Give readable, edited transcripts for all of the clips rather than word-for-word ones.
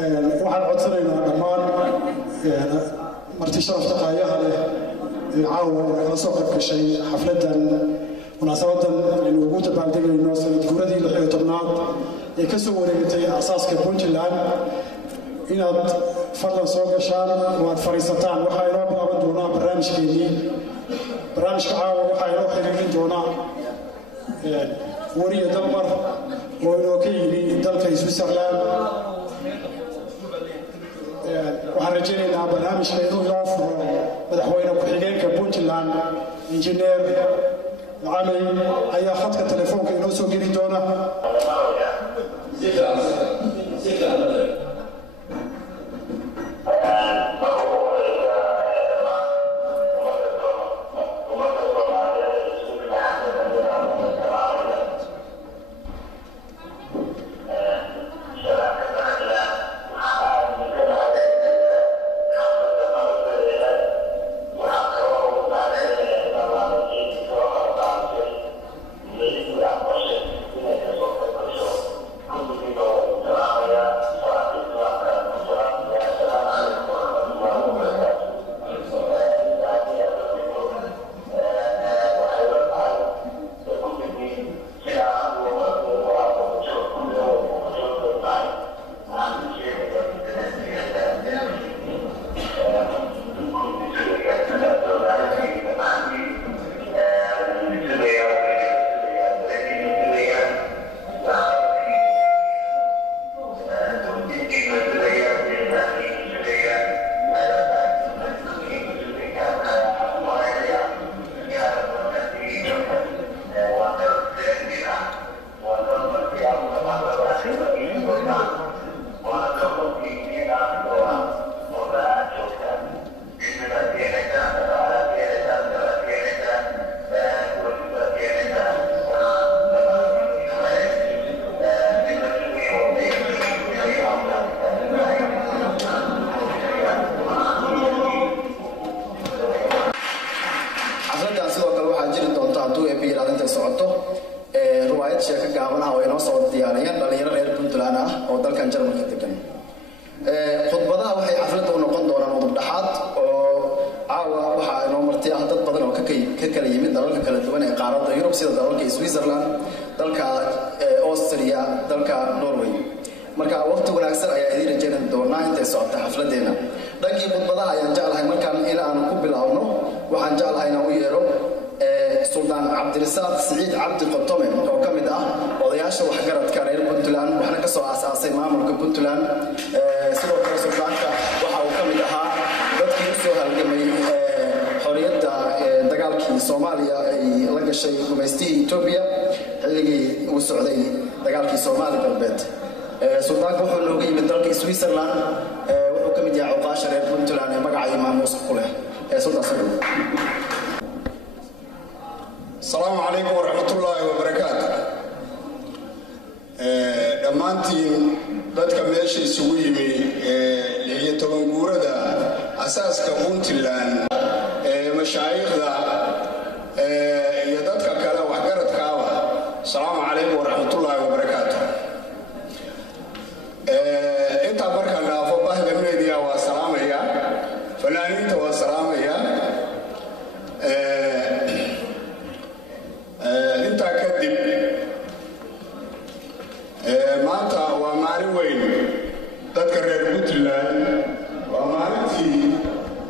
waxaan codsanaynaa dhammaan marti sharafta qaayaha leh caawa kala soo qayb gashay xafladan munaasabadan aynu ugu dabaaldegayno sanad guuradii 16aad ee ka soo wareegtay aasaaska Puntland inaad fadlan soo gashaan waad fariisataan waxa inoo bilaaban doonaa barnaamijkeennii barnaamijka caawa waxa inoo xiriirin doonaa wariye dambar oo inoo ka yimi dalka Switzerland waxaan rajaynaynaa barnaamijka inuu inoo furo madaxweyne ku-xigeenka Puntland injineer Macalin ayaa khadka telefoonka inoo soo geli doona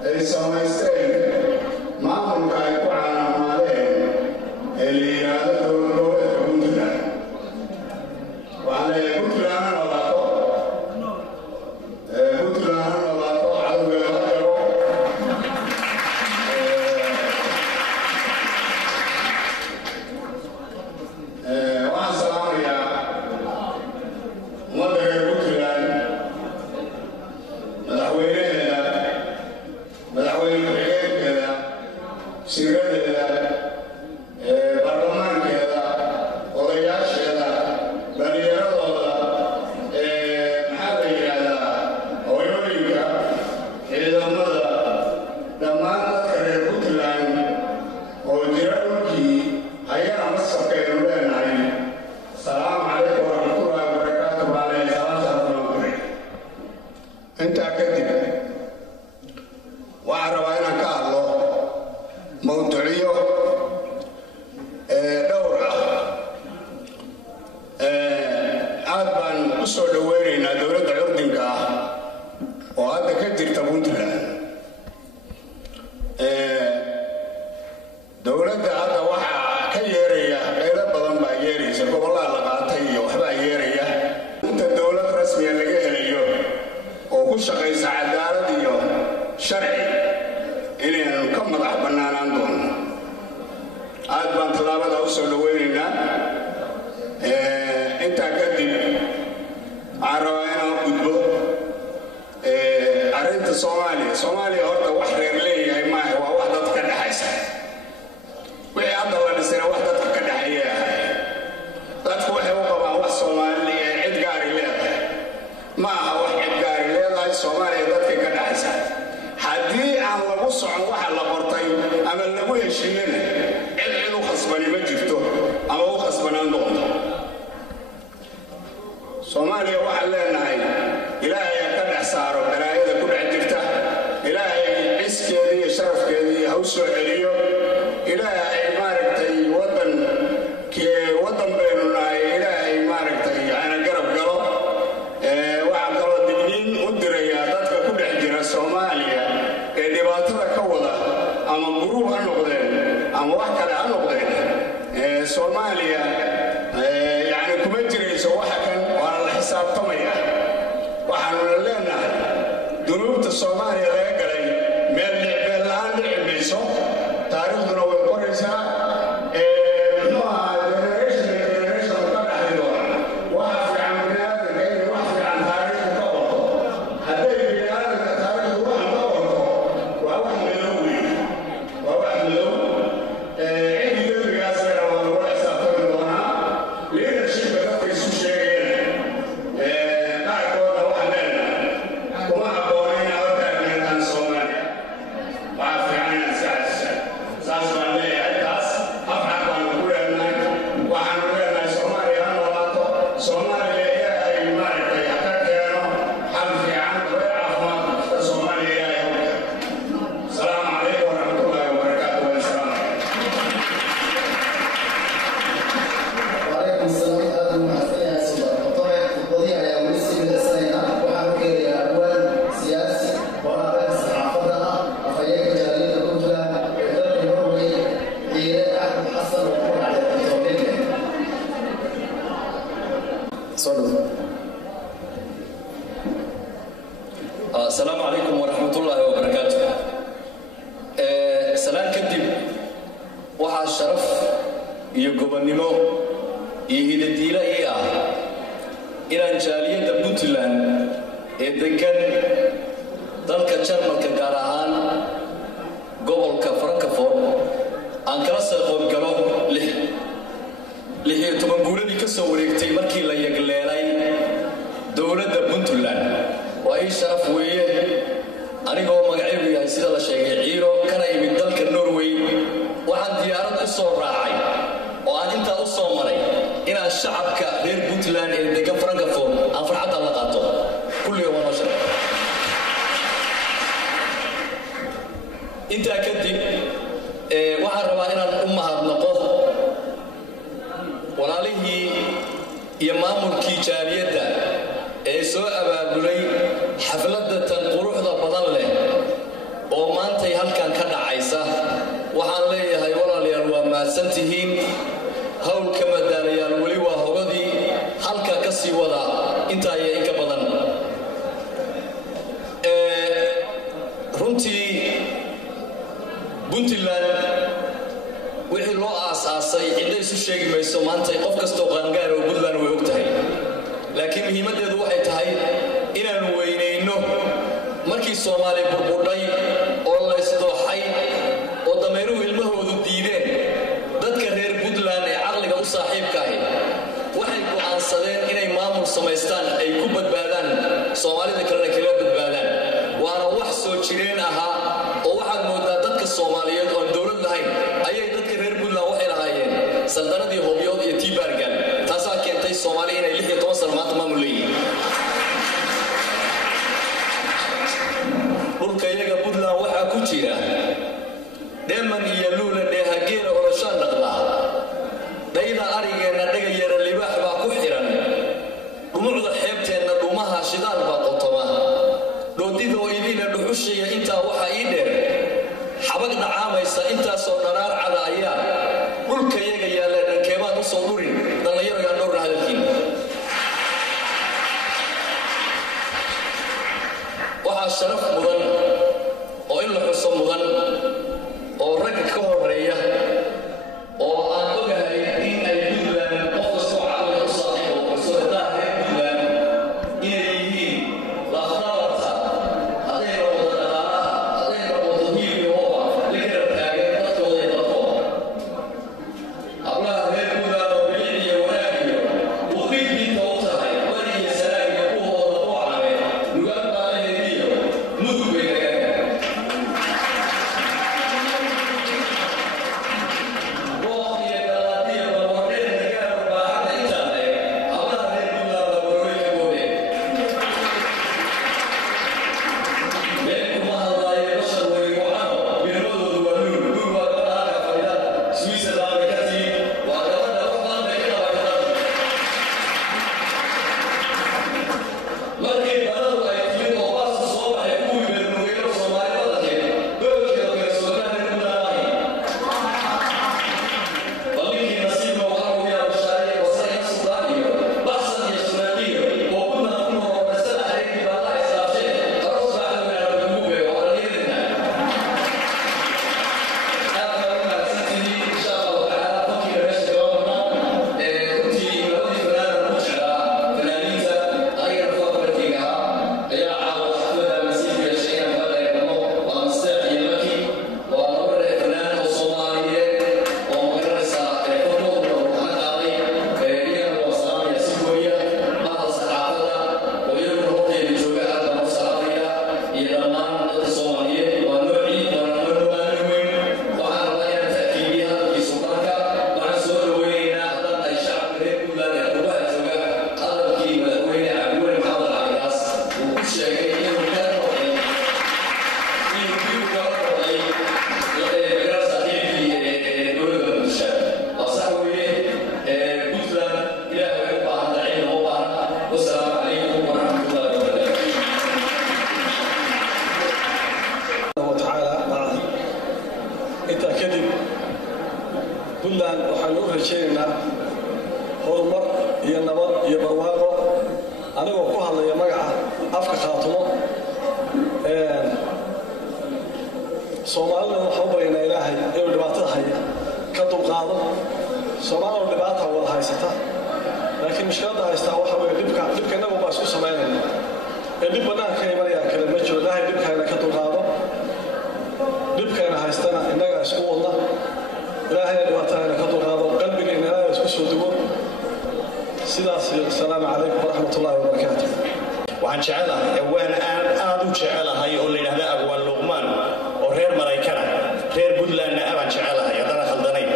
ay samaysteen maamulka ay أنت أكدب وأعرف أنا كارلو موضوعية دورة أبان أصول ويرنا دورة الأردن وهذا كتير تبون تلا دورة هذا واحد كيريا غير بدن بايري سبب الله لقاطي وحبا يريا أنت الدولة رسمية اللي جهليو وكل شيء سعادة ديو شرعي إلى نكمل أحبنا عندهم أبان طلابة أوصل ويرنا أنت كذب عروينا قدبو أرنت Soomaaliya horta wax reer leeyahay ma aha waa wax dadka ka dhaxaysa wixii hadda la dhisay wax dadka ka dhaxaya dadku waxay u qabaan wax Soomaaliya cid gaar ah leedahay ma aha wax cid gaar ah leedahay Soomaaliya dadka ka dhaxaysa haddii aan lagu socon waxa la qortay ama lagu heshiiyay cid u khasbani ma jirto ama u khasbanaan doonto Soomaaliya waxa leenahay ilaahay ka dhax saaro balaayada ku dhax jirta ilaahay iskeedii sharafkeedii hawsoo celiyo ilaahay maaragtay wadan baynu nahay ilaahay maaragtay ana garab galo waxa kaloo digniin u diraya dadka ku dhex jira Soomaaliya ee dhibaatada ka wada ama guruub ha noqdeen ama wax kale ha noqdeen Soomaaliya yani kuma jirayso waxa kan waa la xisaabtamaya waxaanu leenahay dunuubta Soomaaliya laga galay meel la'aan dhicmayso taariikhduna way qoraysaa generation ka dhaxaydo waxa fiican bini'aadamka inay wax fiican taariikhda ka qorto hadday bini'aadamka taariikhda wax ka qorto waa wax madow weyn waa wax madow cidii dembigaasna waa lagu xisaabtami doonaa leadershipka dadka isu sheegayeen qaarkooda waxaan leenahay kuma habboonayna hoggaamiyataan Soomaaliya waxaa fiican inaad saas baan leeyahay taas afxaq baanu ku leenahay waxaanu leenahay Soomaaliya ha noolaato Soomaaliya ilaahay maaragtay ha ka keeno xal fiican way caafimaad dadka Soomaaliya ilaahay ha keeno asalaamu calaykum waraxmatullaahi wabarakaatuh wasalaam وعليكم السلام هذا المحسن يا سيدي وطبعا القضية يا مرسي بالإسرائيل وحاول يا أول سياسي ورابع صحافتنا أفياك جالية كنت لها وإدارة النروي هي أحد حصل وقوع على التوقيت السلام عليكم ورحمة الله وبركاته سلام كدب وحا الشرف يقوم النمو يهيد الديلة إياه إلى جالية بنتلان إذن dalka Jarmalka gaar ahaan gobolka Frankfurt aan kala soo qaybgalo 16 guuladii ka soo wareegtay markii la yagleelay dawladda Puntland waa ay sharaf weeye anigoo magacaygu yahay sida la sheegay ciiro kana imid dalka Norway waxaan diyaarad u soo raacay oo aan inta u soo maray inaan shacabka reer Puntland ee degan Frankfurt aan farxad la qaato kulliga waa nashar inta kadib waxaan rabaa inaan u mahadnaqo walaalihii iyo maamulkii jaaliyadda ee soo abaabulay xafladda tan quruxda badan leh oo maantay halkan ka dhacaysa waxaan leeyahay walaalayaal waa mahadsantihiin hawlka madaalayaal weli waa hogadii halka ka sii wada intaa iyo in ka badan runtii Puntland wixii loo aasaasay cidda isu sheegi mayso maanta qof kastoo qaangaar oo Puntland way og tahay laakiin muhiimadeedu waxay tahay inaan weyneyno markii Soomaaliya burbudhay oo la isdooxay oo dameeruhu ilmahoodu diideen dadka reer Puntland ee caqliga u saaxiibka ah waxay go'aansadeen inay maamul samaystaan ay ku badbaadaan Soomaalida kalena kala badbaadaan waana wax soo jireen ahaa oo waxaad moodaa dadka Soomaaliyeed oo dawlad lahayn ayay dadka reer Puntland waxay lahaayeen saldanadii Hobyood iyo Tibargal taasaa keentay Soomaaliya inay 16 sano maanta maamul leeyihiin ku jira dheeman iyo luula dheehageela orashaan dhaqla dhayda arigeenna dhaga yara libaax baa ku xiran dhumucda xeebteenna dhumaha shidaal baa qotoma dhoodida oo idina dhuxushaya intaa waxaa ii dheer xabag dhacaamaysa intaasoo dharaar cada ayaa dhulka yaga yaalla dhankeebaan u soo dhurin dhallinyaragaan dhowrna hadalkiina waxaa sharaf mudan oo in la xuso mudan oo ragga ka horeeya oo aan ogahay in ay Puntland qof kastoo caqliga u saaxiib oo kalsoonida reer Puntland inay yihiin lafdhabarta hadday noqoto dhaqaalaha hadday noqoto hiil iyo hoba la garab taagan dadkooda iyo dadkooda hablaha reer Puntland oo bilicd iyo wanaag iyo buuqid diinta u tahay wali iyo sanaag iyo kuwooda u calaamay lugaan baalaheed iyo mudug bay nagaan Puntland waxaan u rajaynaynaa horumar iyo nabad iyo barwaaqo anigoo ku hadlaya magaca afka Khaatumo Soomaalida waxaan u baryaynaa Ilaahay inuu dhibaatada haya ka dulqaado Soomaalida dhibaatada wada haysata laakiin mushkiladda haysta waxa weeye dhibka inagu baa isku sameynayna dhib banaanka imanaya kale ma jiro Ilaahay dhibkayna ka dulqaado dhibkayna haystana inaga isku wadna إلهي وتعالى كتوغاضو قلبك إن لا يسكسو دبو سيداسي السلام عليكم ورحمة الله وبركاته وعن شعلها وين آدو شعلها هاي يقول لي هذا أبوان لغمان وغير مرايكنا غير بودلان أبان شعلها يدانا خلدانين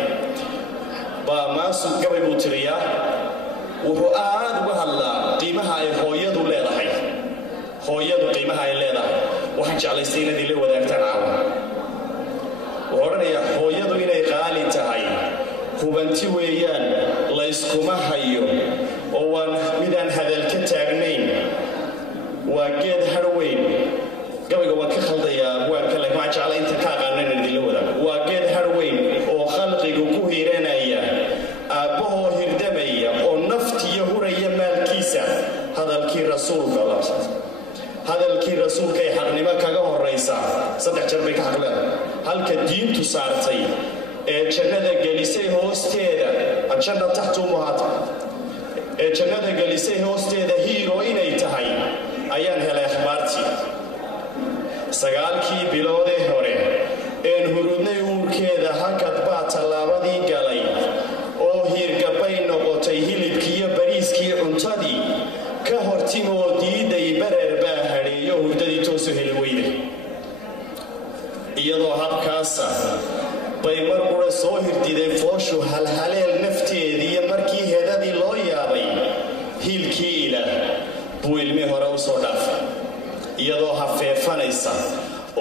بماسو قبل بوتريا وهو آد وهلا قيمها هو يدو ليلهي هو يدو قيمها ليلهي وحن شعلي سينا دي لي وداك تنعاون وهرنيا hooyadu inay qaali tahay hubanti weeyaan la iskuma hayo oo waan midaan hadal ka taagnayn waa geed harweyn gabayga waa ka khaldaya waan kale ma jecla inta ka aqaanan idin la wadaag waa geed harweyn oo khalqigu ku hiiranaya aabbaho hirdamaya oo naftiyo huraya maalkiisa hadalkii rasuulka hadalkii rasuulka ay xaqnimo kaga horeysa saddex jeer bay ka hadleen halka diintu saartay ee jannada gelisay hoosteeda janna taxtu muhata ee jannada gelisay hoosteeda hiiro inay tahay ayaan helay akhbaartii sagaalkii biloodee hore een hurudnay uurkeeda hakad baa tallaabadii galay oo hiirgabay noqotay hilibkii iyo bariiskii cuntadii ka hortimoo diiday bareer baa hadheeyo hurdadii toosu heli weyday iyadoo habkaasa bay mar qura soo hirdiday fooshu halhaleel nafteedii markii heedadii loo yaabay hiilkii ilaah buu ilmi hore u soo dhaafay iyadoo hafeefanaysa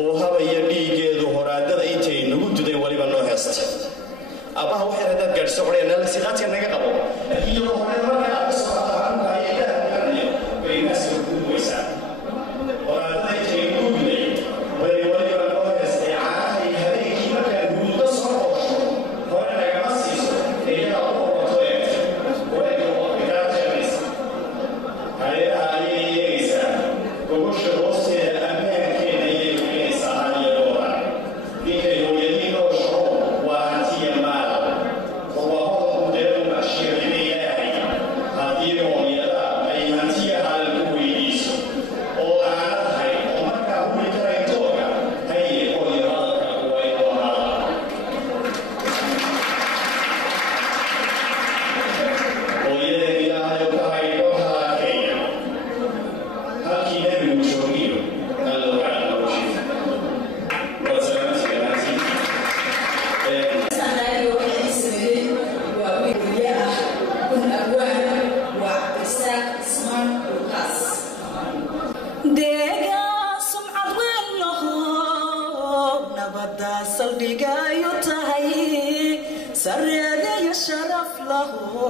oo habaya dhiigeedu horaadada intay nagu duday waliba noo heesta abaha waxay haddaad gaadhso qoreen siqaadka naga qabo iyagoo hore marka aad ka soo qaadaan hay'adaha garanayo bay naasoo gudwaysaa horaadada intay nagu duday way waliba noo heestay caanahay habeenkii markaa guudo soo qoosho hore nagama siiso iyadaa u qobato eegta wayga oo igaa jeemaysa hay'adaha ayay yeegaysaa gogosha hoosteeda ammaankeeda ayay huginaysaa hadiyo goora ninkay hooyadii noo shaqo waa hantiya maal oo waa hodalku deeru bashiirina ilaahay haddii hooyada ay hantiya haal ku weydiiso oo aana tahay oo markaa huli karaytooga haye hooyo hadalka way oo hadal hooyada ilaahay ka haydho halaakayna halkii nebigu joogiyo alla waxaa loo sheegay wasalaamti deegaan sumcad weyn laho nabadda saldhigayo tahay sareedayo sharaf laho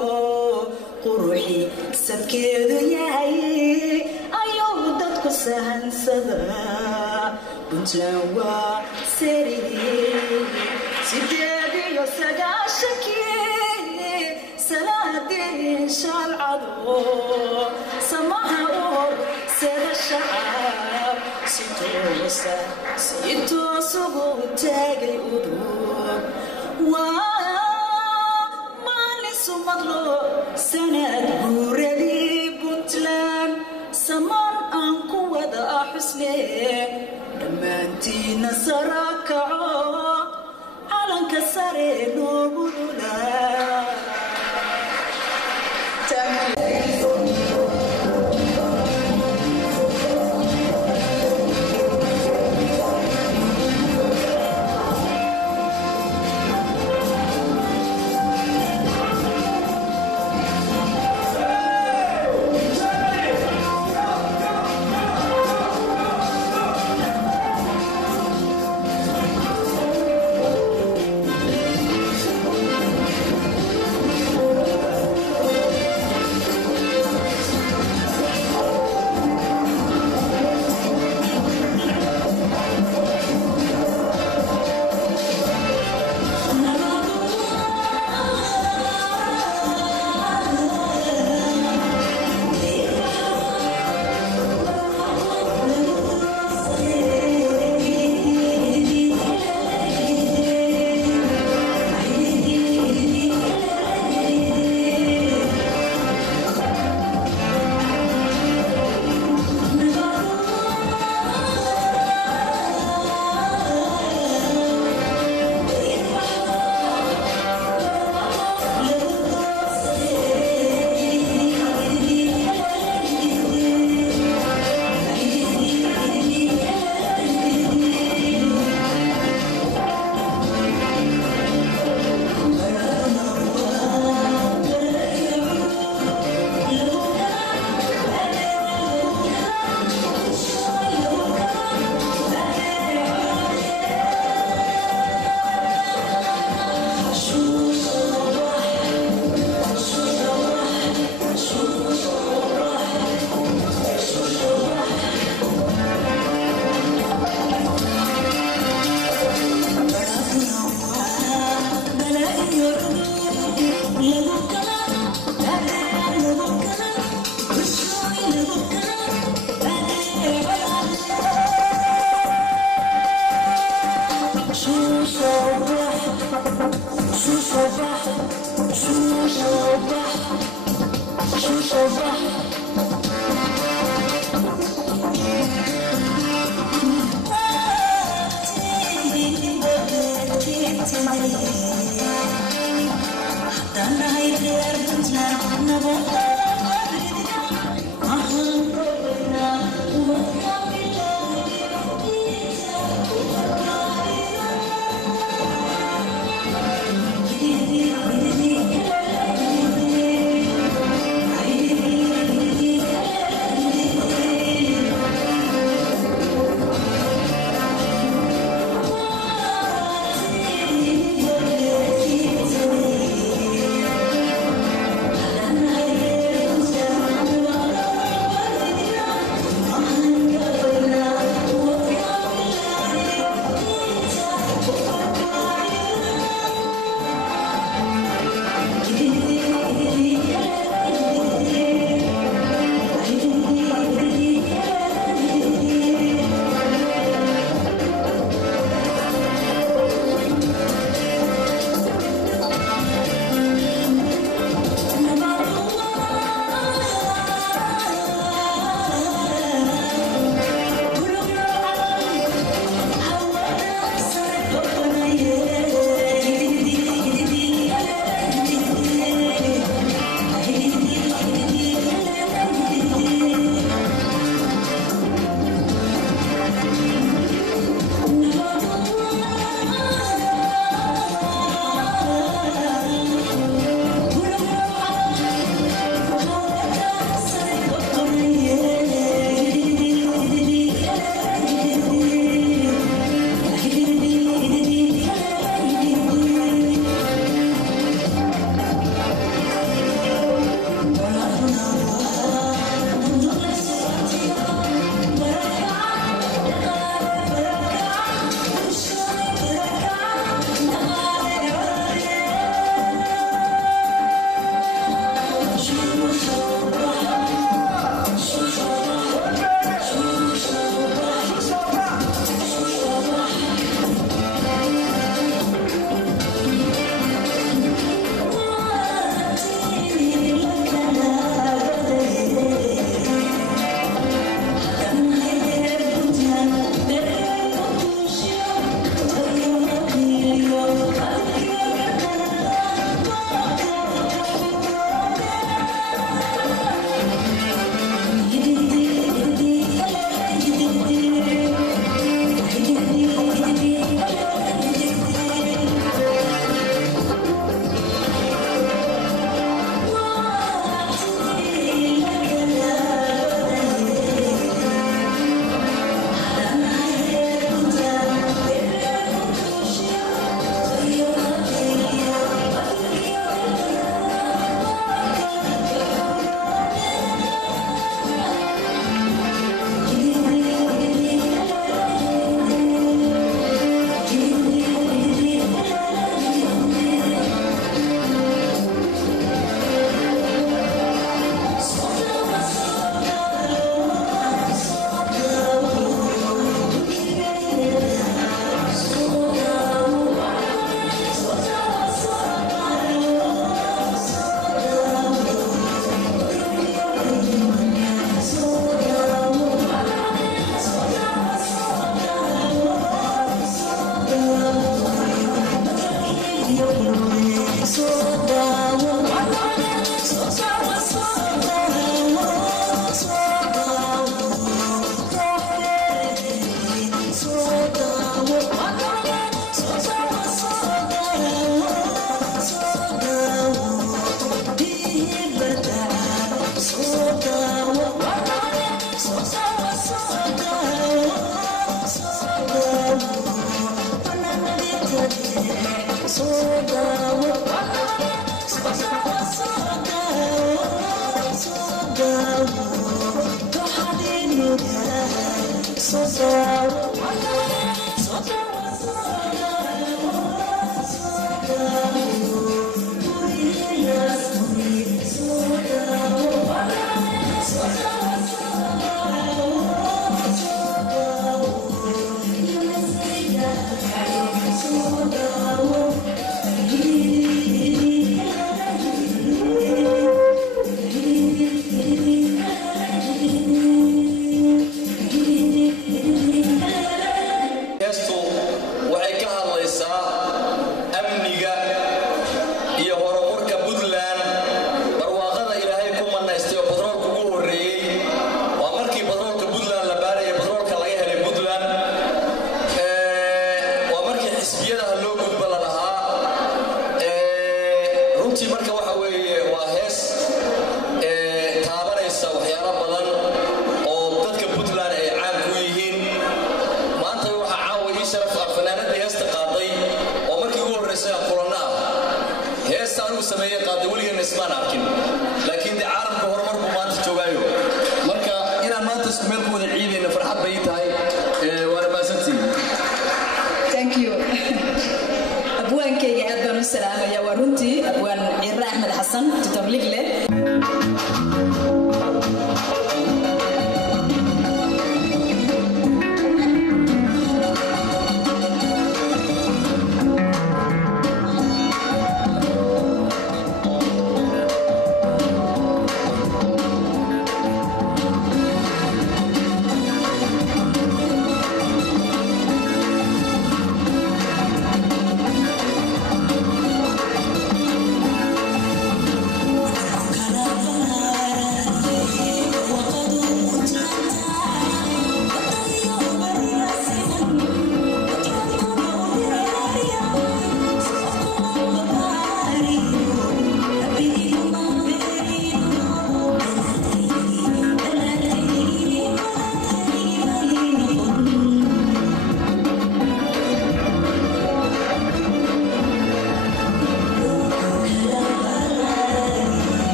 quruxi sadkeedu yahay ayuu dadku sahansada puntland waa seridii 98 salaadii shalcado samaha or sida shacab si toosugu taagay udur waa maalin sumadlo sanad guuradii puntland samaan aan ku wada xusne dhammaantiina sara kaco calanka sare noogu dhulaa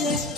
Yeah.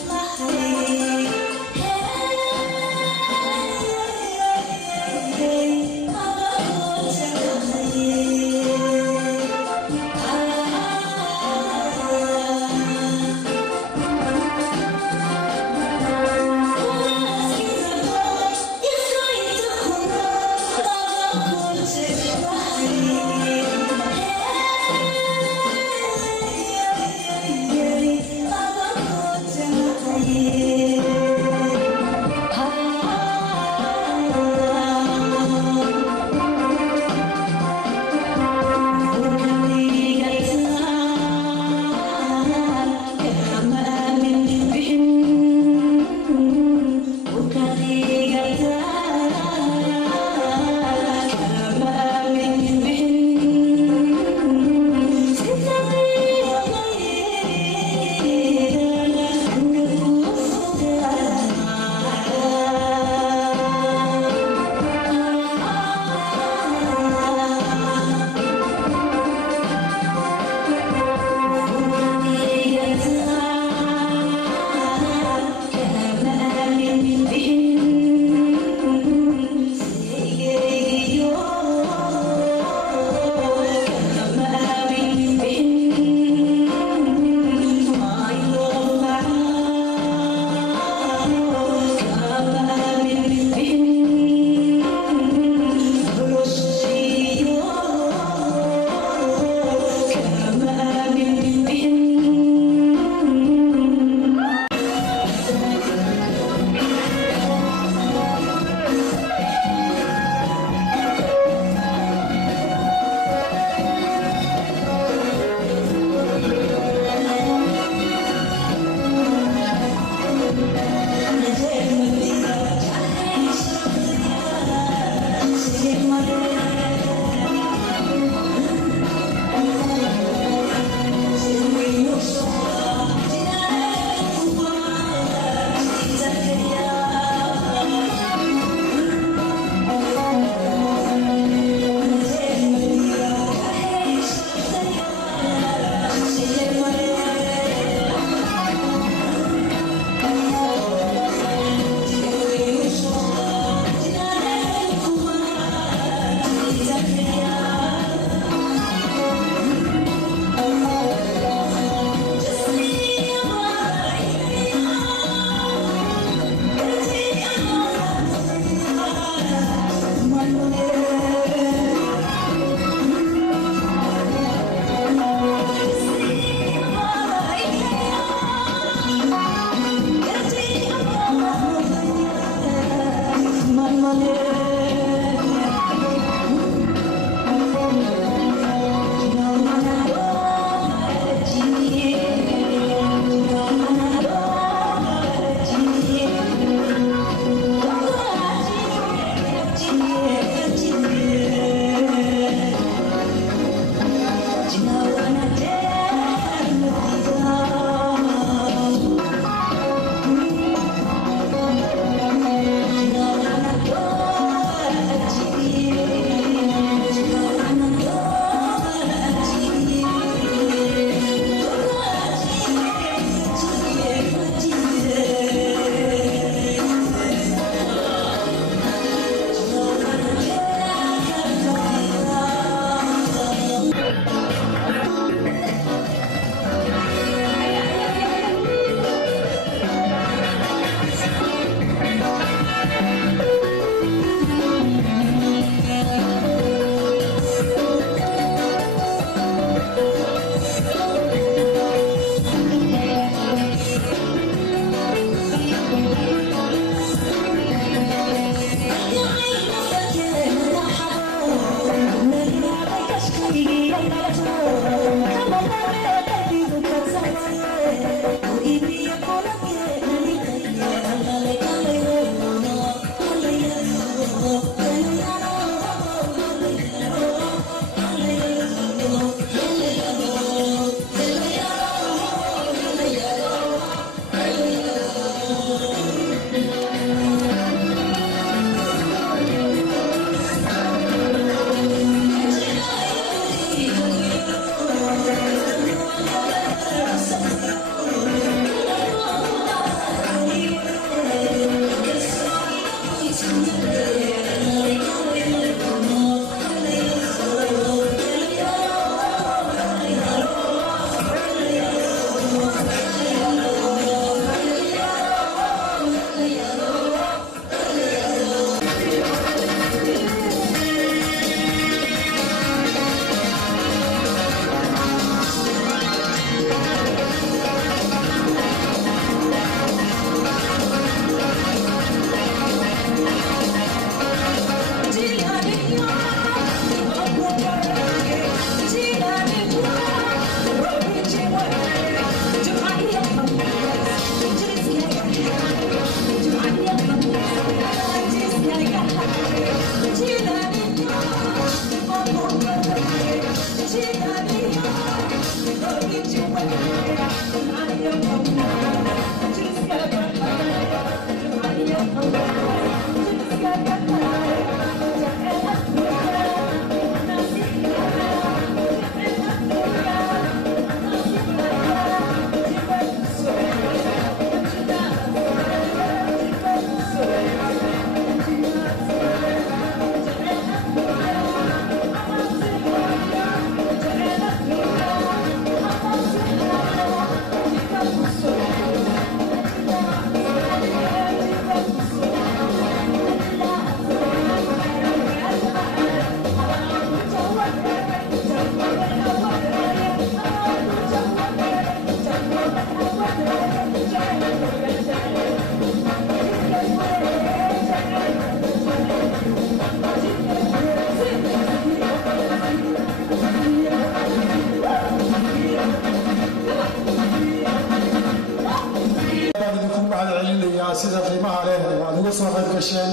sida qiimaha leh waad uga soo qayb gasheen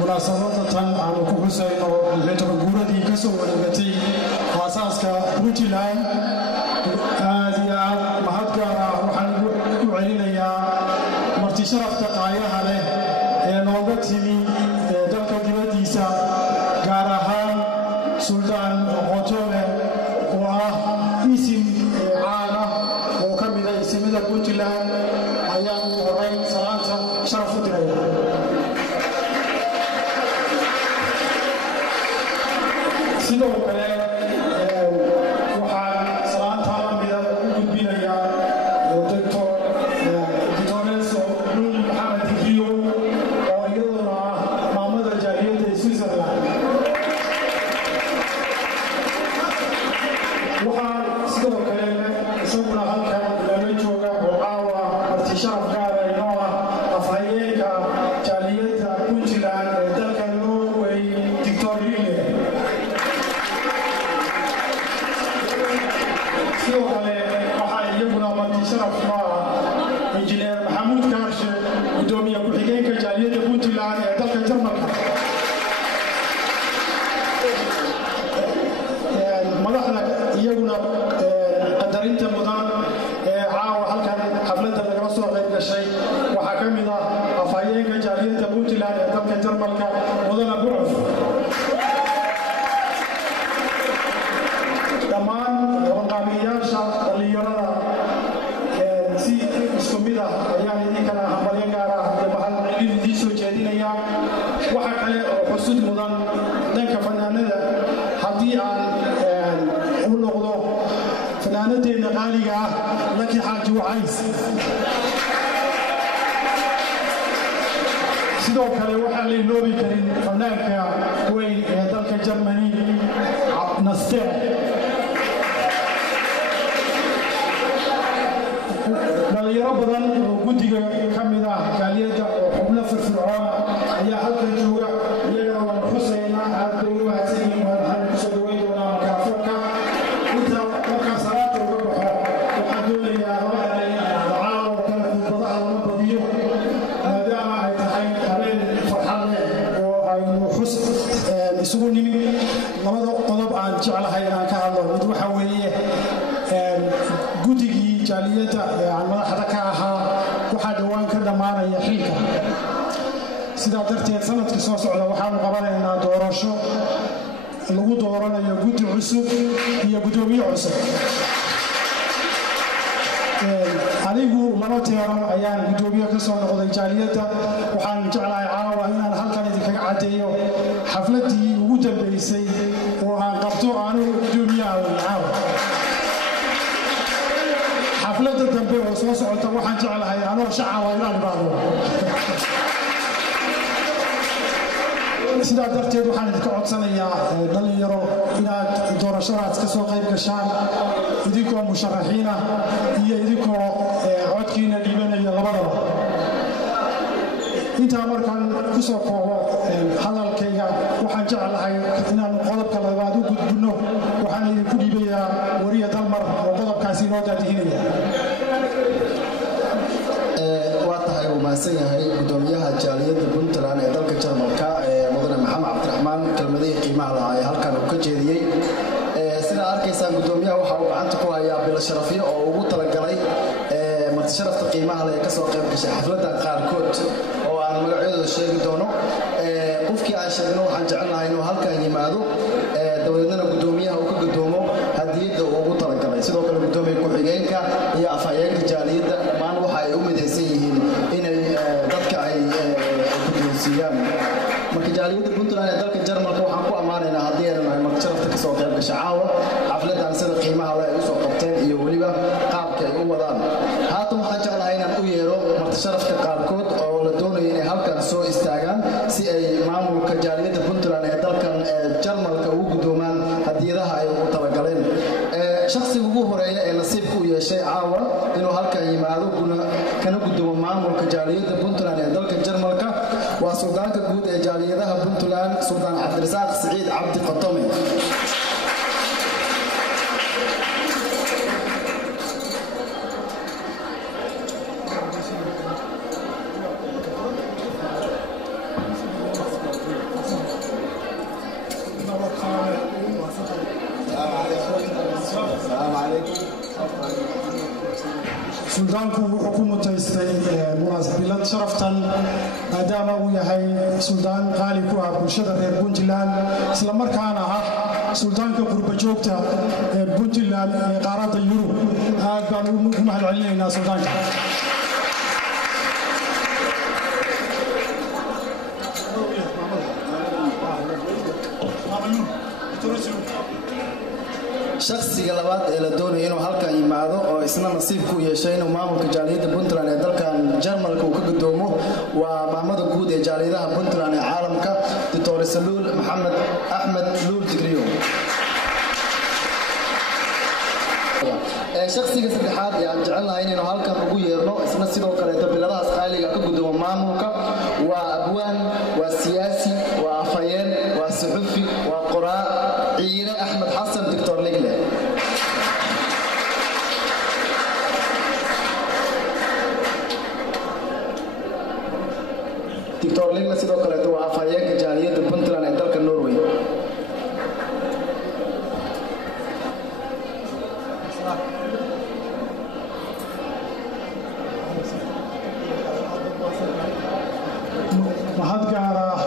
munaasabada tan aanu ku xusayno guuradii ka soo wareegatay aasaaska Puntland aad iyo aad mahad gaar ah waxaan u celinayaa marti sharafta qaayaha leh ee nooga timi dalka dibadiisa gaar ahaan Suldaan Qotole oo ah isim caan ah oo ka mid ah isimada Puntland ayaan horay salaanta sharaf u diray sidoo kale waxaan salaanta la mid ah u gudbinayaa Dr. Lorenzo Maxamed Diyo oo iyaduna ah maamada jaaliyadda Switzerland waxaan sidoo kale isaguna halkan lala jooga oo caawa marti sharaf gaar ah inoo ah afhayeenka jaaliyadda Puntland ee dalka Norway Dr. Lille sidoo kale waxaa iyaguna marti sharaf noo ah injineer Maxamuud Kaarshe gudoomiye ku-xigeenka jaaliyadda Puntland ee dalka Jarmalka madaxda iyaguna qadarinta mudan ee caawa halkan xafladda lagala soo qayb gashay waxaa ka mid ah afhayeenka jaaliyadda Puntland ee dalka Jarmalka mudane Bucuf dhammaan qabanqaabiyayaasha dhalinyarada si isku mid ah ayaan idinkana hambalyo gaar ah iyo mahad celin idiin soo jeedinaya waxa kale oo xusud mudan dhanka fanaanada haddii aan u noqdo fanaanadeena qaaliga ah laki xaaji wacays sidoo kale waxaan la iloobi karin fanaanka weyn ee dalka Germany Naste dhalinyaro badan oo guddiga ka mid ah jaaliyadda oo xubno firfircoon ayaa halkan jooga iyagana waan xusaynaa aad bay u mahadsan yihiin waxaan kusoo dhaweyn doonaa makaafoonka inta markaa salaada uga baxo waxaan doonayaa laba eray caawa kale khudbadaha lama badiyo maadaama ay tahay habeen farxad leh oo aynu xus isugu nimid labada qodob aan jeclahay inaan ka hadlo mid waxaa weeye guddigii jaaliyadda aan madaxda ka ahaa waxaa dhowaan ka dhammaanaya xilka sidaa darteed sanadkii soo socda waxaanu qabanaynaa doorasho lagu dooranayo guddi cusub iyo guddoomiye cusub anigu laba teeran ayaan guddoomiye ka soo noqday jaaliyadda waxaan jeclahay caawa inaan halkan idinkaga caddeeyo xafladdii ugu dambaysay oo aan qabto anigu guddoomiyaha caawa xafladda dambe oo soo socota waxaan jeclahay anoo shacaba inaan imaado sidaa darteed waxaan idinka codsanayaa dhalinyaro inaad doorashadaas ka soo qayb gashaan idinkoo musharaxiina iyo idinkoo codkiina dhiibanaya labadaba intaa markaan ku soo koobo hadalkayga waxaan jeclahay inaan qodobka labaad u gudbinno waxaan idinku dhiibayaa wariya dalmar oo qodobkaasi inoo daadihinaya waa tahay uu mahadsan yahay gudoomiyaha jaaliyadda Puntland ee dalka Jarmalka mudane Maxamed Cabdiraxmaan kelmadihii qiimaha lahaa ee halkan uu ka jeediyey sidaa arkaysaan gudoomiyaha waxa uu gacanta ku hayaa bilo sharafyo oo ugu talagalay marti sharafta qiimaha leh ee ka soo qayb gashay xafladda qaarkood oo aan magacyadooda sheegi doono qofkii aan sheegno waxaan jecelnahay inuu halkan yimaado dabadeedna gudoomiyaha uu ka gudoomo hadiyadda uu ugu talagalay sidoo kale gudoomiye ku-xigeenka iyo afhayeenka jaaliyadda dhammaan waxa ay u midaysan yihiin inay dadka ay guddoonsiiyaan marka jaaliyadda Puntland ee dalka Jarmalka waxaan ku ammaanaynaa haddii aynu nahay marti sharafta ka soo qayb gashay caawa xafladdan sida qiimaha leh ay u soo qabteen iyo weliba qaabka ay u wadaan haatan waxaan jeclahay inaan u yeero marti sharafka qaarkood oo la doonayo inay halkan soo istaagaan si ay maamulka jaaliyadda Puntland ee dalkan Jarmalka ugu gudoomaan hadiyadaha ay ugu talagaleen shakhsiga ugu horeeya ee nasiibka u yeeshay caawa inuu halkan yimaado kana gudoomo maamulka jaaliyadda Puntland ee dalka Jarmalka waa suldaanka guud ee jaaliyadaha Puntland Suldaan Cabdirasaaq Siciid Cabdi Qotome suldaanku wuxuu ku mutaystay munaasabad sharaftan maadaama uu yahay suldaan qaali ku ah bulshada reer Puntland isla markaana ah suldaanka qurba joogta ee Puntland ee qaaradda Yurub aad baan ugu mahadcelinaynaa suldaanka shakhsiga labaad ee la doonayo inuu halkan yimaado oo isna nasiib ku yeeshay inuu maamulka jaaliyadda Puntland ee dalkan Jarmalka uu ka gudoomo waa maamada guud ee jaaliyadaha Puntland ee caalamka Dr. Saluul Maxamed Axmed Luul Tigriyo shakhsiga saddexaad ee aan jecelnahay inaynu halkan ugu yeerno isna sidoo kale tabiladahaas qaaliga ka gudoomo maamulka waa abwaan waa siyaasi waa afayeen waa suxufi waa qoraa ciire Axmed Xasan Dr. Ligle Dr. Ligle sidoo kale waa afayeenka jaaliyadda Puntland ee dalka Norway mahad gaar ah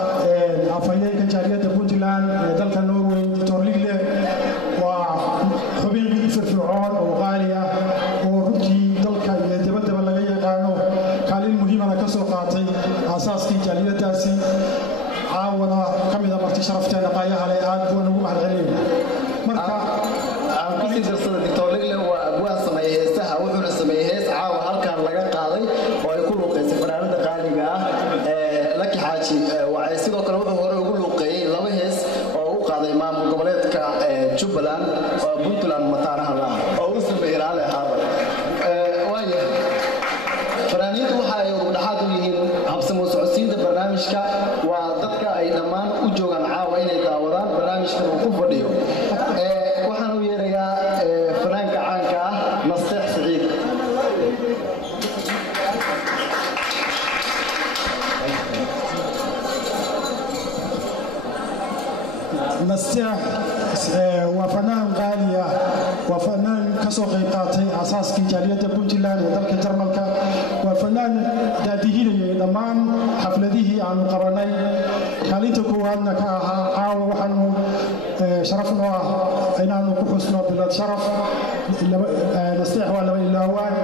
afayeenka jaaliyadda Puntland ee dalka Norway Dr. Ligle waa xubin firfircoon oo qaali ah oo runtii dalka iyo dibadda laga yaqaano kaalin muhiim ah ka soo qaatay asaaskii jaaliyaddaasi caawana kamid ah marti sharafteena qaayaha leh aad buu ugu mahadcelinayaa marka aan ku sii darsada Dr. Ligle waa abwaan sameeyay heesaha wuxuuna sameeyay hees caawa halkan laga qaaday oo ay ku luuqeysay fanaanada qaaliga ah laki xaaji waxay sidoo kale wuxuu hore ugu luuqeeyay laba hees oo uu qaaday maamul goboleedka Jubbaland oo Puntland mataanaha la oo uu sameeyay raale haaba waayo fanaaniintu waxa ay ugu dhaxad u yihiin habsamo socodsiinta barnaamijka waa dadka ay dhammaan u joogaan caawa inay daawadaan barnaamijkan uu ku fadhiyo waxaan u yeerayaa fanaanka caanka ah Nasteex Saciid nasteex waa fanaan qaali ah waa fanaan ka soo qayb qaatay asaaskii jaaliyadda Puntland ee dalka Jarmalka waa fanaan daadihinayay dhammaan xafladihii aanu qabanay kaalinta koowaadna ka ahaa caawa waxaanu sharaf noo ah inaanu ku xusno bilad sharaf nasteex waa laba ilaawaan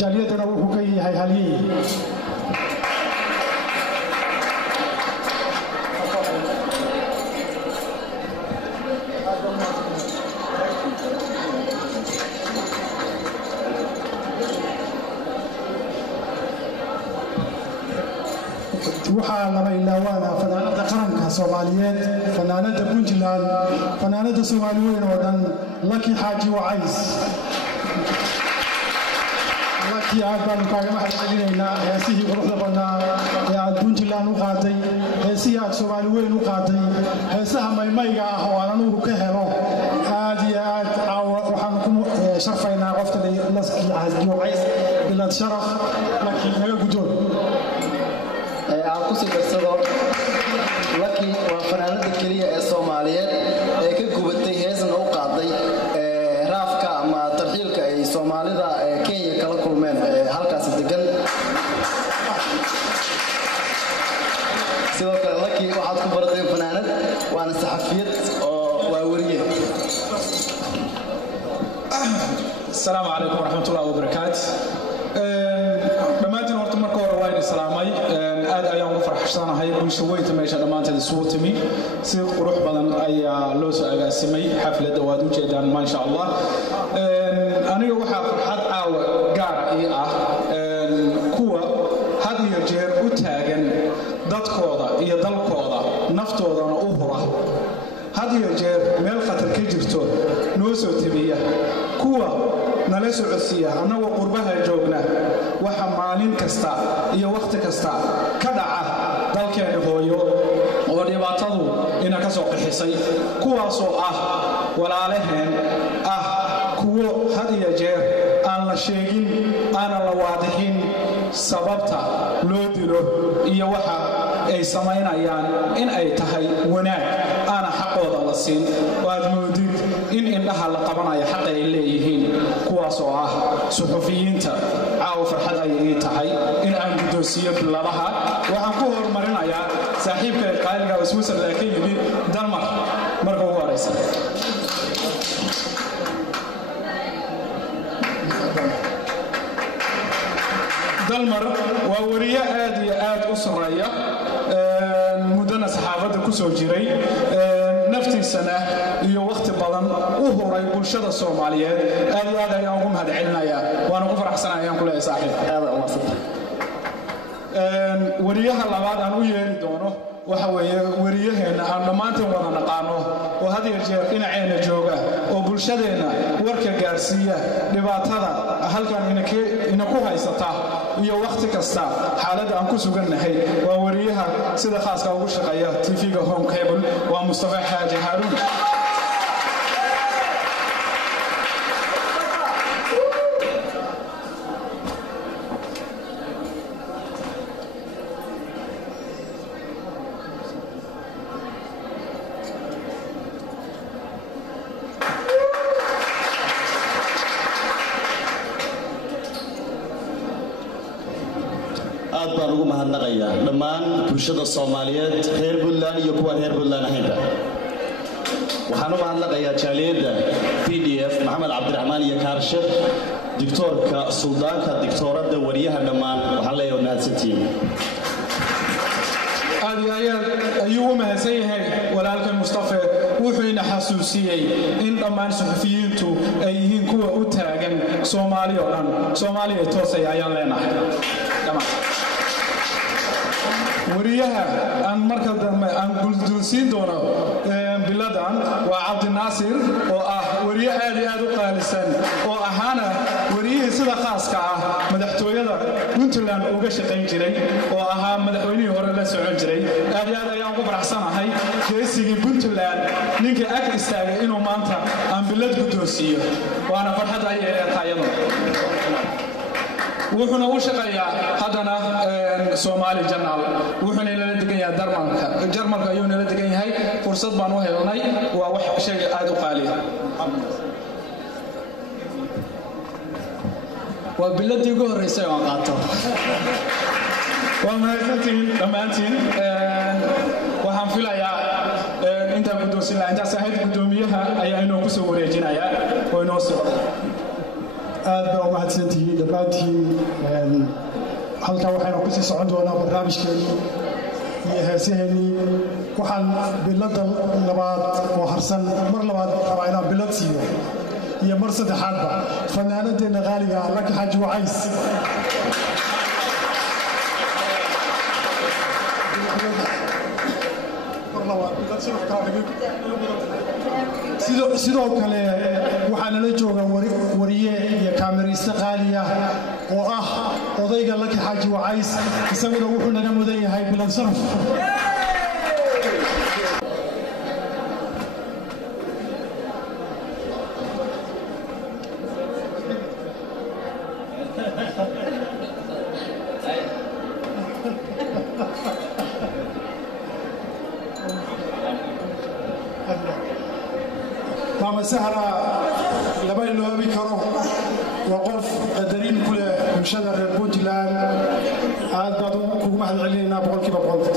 jaaliyaddana wuxuu ka yahay halyey waxaa laba ilaawaana fanaanada qaranka Soomaaliyeed fanaanada Puntland fanaanada Soomaaliyeed oo dhan Laki Xaaji Wacays Laki aad baan kaaga mahadcelinaynaa heesihii quruxda badnaa ee aad Puntland u qaaday heesihii aad Soomaaliyeed u qaaday heesaha maymayga ah oo aan anugu ka helo aad iyo aad waxaan ku sharfaynaa qofka Laki Xaaji Wacays bilad sharaf Laki naga gudoon aan ku sii darsado Laki waa fanaanada kaliya ee Soomaaliyeed ee ka gubatay heesna u qaaday raafka ama tarxiilka ay Soomaalida Kenya kala kulmeen halkaas degan sidoo kale Laki waxaad ku baratay fanaanad waana saxafiyad oo waa wariye Assalaamu calaykum waraxmatullaahi wabarakaatuh dhammaantiin horta marka hore waa idin salaamay aad ayaan ugu faraxsanahay bulsho weynta meesha dhammaanteed isugu timi si qurux badan ayaa loo soo agaasimay xafladda waad u jeedaan maasha Allah aniga waxaa farxad caawa gaar ii ah kuwa had iyo jeer u taagan dadkooda iyo dalkooda naftoodana u hura had iyo jeer meel khatar ka jirto noo soo tabiya kuwa nala socodsiiya annagoo qurbaha joogna waxa maalin kasta iyo waqti kasta ka dhaca dalkeena hooyo oo dhibaatadu ina ka soo qixisay kuwaasoo ah walaalaheen ah kuwo had iyo jeer aan la sheegin aan la waadixin sababta loo dilo iyo waxa ay samaynayaan in ay tahay wanaag aana xaqooda la siin waad moodid in indhaha la qabanayo xaq ay leeyihiin kuwaas oo ah suxufiyiinta caawa farxad ay ii tahay in aan guddoonsiiyo biladaha waxaan ku horumarinayaa saaxiibka qaaliga Switzerland ka yimid Denmark marka ugu horeysa dalmar waa wariye aad iyo aad u sareeya mudana saxaafadda ku soo jiray naftiisana iyo waqti badan u huray bulshada Soomaaliyeed aad iyo aad ayaan ugu mahadcelinayaa waana ku faraxsanahay aan ku leeyahay saaxiib aad u mahadsan wariyaha labaad aan u yeeri doono waxa weeye wariyaheena aan dhammaanteen wada naqaano oo had iyo jeer dhinaceena jooga oo bulshadeena warka gaarsiiya dhibaatada halkan ina ku haysata iyo waqti kasta xaaladda aan ku sugannahay waa wariyaha sida khaaska ugu shaqeeya TV-ga Home Cable waa Mustafa Xaaji Haruun aad baan ugu mahadnaqayaa dhammaan bulshada Soomaaliyeed reer Puntland iyo kuwa reer Puntland ahaynba waxaan u mahadnaqayaa jaaliyadda PDF Maxamed Cabdiraxmaan iyo Kaarshe diktoorka suldaanka diktoorada wariyaha dhammaan waxaan leeyahay mahadsantiin aad ayuu u mahadsan yahay walaalkan Mustafa wuxuu ina xasuusiyay in dhammaan suxufiyiintu ay yihiin kuwa u taagan Soomaaliya oo dhan Soomaaliya toosay ayaan leenahay wariyaha aan marka dambe aan guldoonsiin doono biladan waa Cabdi Naasir oo ah wariye aad iyo aad u qaalisan oo ahaana wariyaha sida khaaska ah madaxtooyada Puntland uga shaqeyn jiray oo ahaa madaxweynihii hore la socon jiray aad iyo aad ayaan ku faraxsanahay geesigii Puntland ninka ag istaagay inuu maanta aan bilad guddoonsiiyo waana farxad ay taayado wuxuuna u shaqeeyaa haddana Soomaali Journal wuxuuna la degan yahay Jarmalka ayuu la degan yahay fursad baan u helnay waa wax shay aad u qaali ah waa biladii ugu horeysay oo qaato waa mahadsantiin dhammaantiin waxaan filayaa inta guddoonsiin la inta saaxiib guddoomiyaha ayaa inoo ku soo wareejinayaa oo inoo soo aad baa u mahadsantihiin dhammaantiin halkaa waxaynu ku sii socon doonaa barnaamijkeennii iyo heesaheennii waxaan bilada labaad oo harsan mar labaad rabaa inaan bilad siiyo iyo mar saddexaadba fanaanadeenna qaaliga Laki Xaaji Wacays sidoo kale waxaa nala jooga wariye iyo kaamirayste qaali ah oo ah odayga Laki Xaaji Wacays isaguna wuxuu naga mudan yahay bilad sharaf Mama Sahra laba iloobi karo waa qof qadarin ku leh bulshada reer Puntland aad baad ugu mahadcelinaynaa boqolkiiba boqol